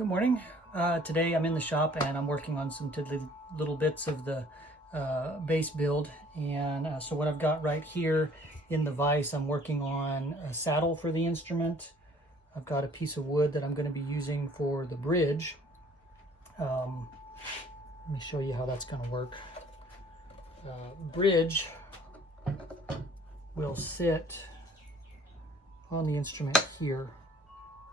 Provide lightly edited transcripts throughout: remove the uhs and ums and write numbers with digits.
Good morning. Today I'm in the shop and I'm working on some little bits of the base build. And so what I've got right here in the vise, I'm working on a saddle for the instrument. I've got a piece of wood that I'm going to be using for the bridge. Let me show you how that's going to work. Bridge will sit on the instrument here,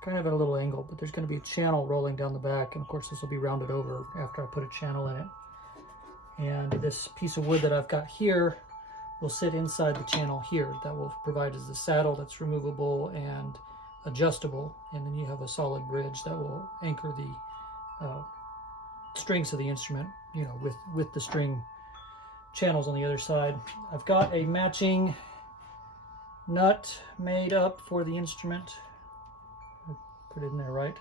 kind of at a little angle, but there's going to be a channel rolling down the back, and of course this will be rounded over after I put a channel in it. And this piece of wood that I've got here will sit inside the channel here. That will provide as the saddle that's removable and adjustable, and then you have a solid bridge that will anchor the strings of the instrument, you know, with the string channels on the other side. I've got a matching nut made up for the instrument. Put it in there right.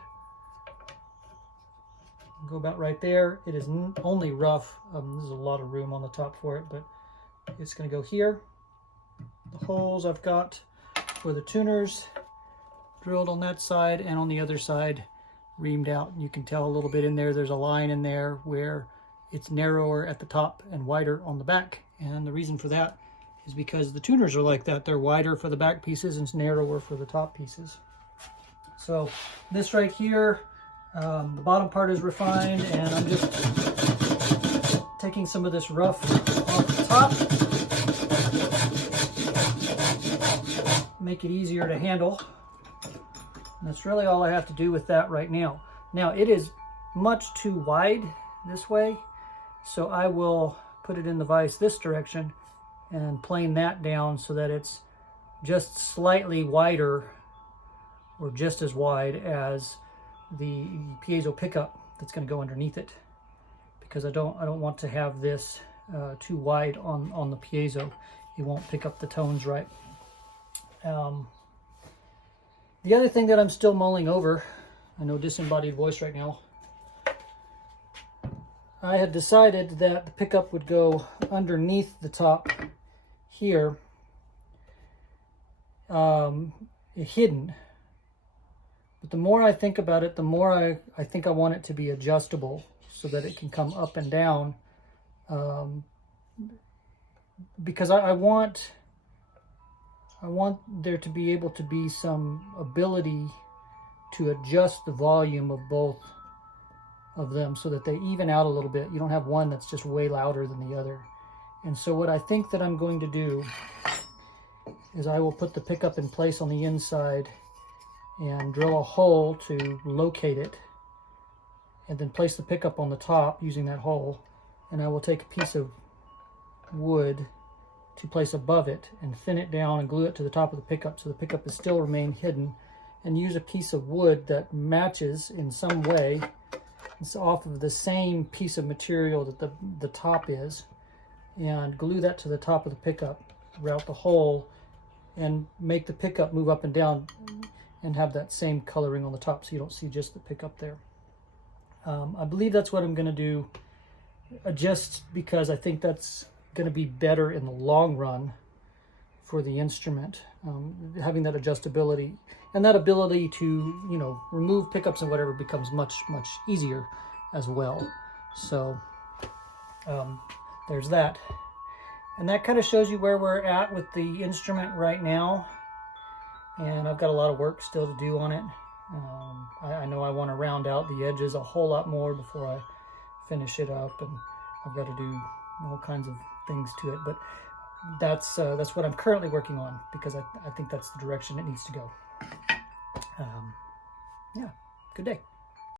Go about right there. It is only rough. There's a lot of room on the top for it, but it's going to go here. The holes I've got for the tuners drilled on that side, and on the other side reamed out. You can tell a little bit in there. There's a line in there where it's narrower at the top and wider on the back, and the reason for that is because the tuners are like that. They're wider for the back pieces and narrower for the top pieces. So this right here, the bottom part is refined, and I'm just taking some of this rough off the top, make it easier to handle. And that's really all I have to do with that right now. Now it is much too wide this way, so I will put it in the vise this direction and plane that down so that it's just slightly wider, or just as wide as the piezo pickup that's going to go underneath it, because I don't want to have this too wide on the piezo. It won't pick up the tones right. The other thing that I'm still mulling over, I know disembodied voice right now, I had decided that the pickup would go underneath the top here, hidden. But the more I think about it, the more I think I want it to be adjustable so that it can come up and down, because I want there to be able to be some ability to adjust the volume of both of them so that they even out a little bit. You don't have one that's just way louder than the other. And so what I think that I'm going to do is I will put the pickup in place on the inside and drill a hole to locate it, and then place the pickup on the top using that hole, and I will take a piece of wood to place above it and thin it down and glue it to the top of the pickup so the pickup is still remain hidden, and use a piece of wood that matches in some way. It's off of the same piece of material that the top is, and glue that to the top of the pickup, route the hole, and make the pickup move up and down and have that same coloring on the top so you don't see just the pickup there. I believe that's what I'm going to do, just because I think that's going to be better in the long run for the instrument, having that adjustability and that ability to, you know, remove pickups and whatever becomes much easier as well. So there's that, and that kind of shows you where we're at with the instrument right now. And I've got a lot of work still to do on it. I know I want to round out the edges a whole lot more before I finish it up, and I've got to do all kinds of things to it. But that's what I'm currently working on, because I think that's the direction it needs to go. Yeah, good day.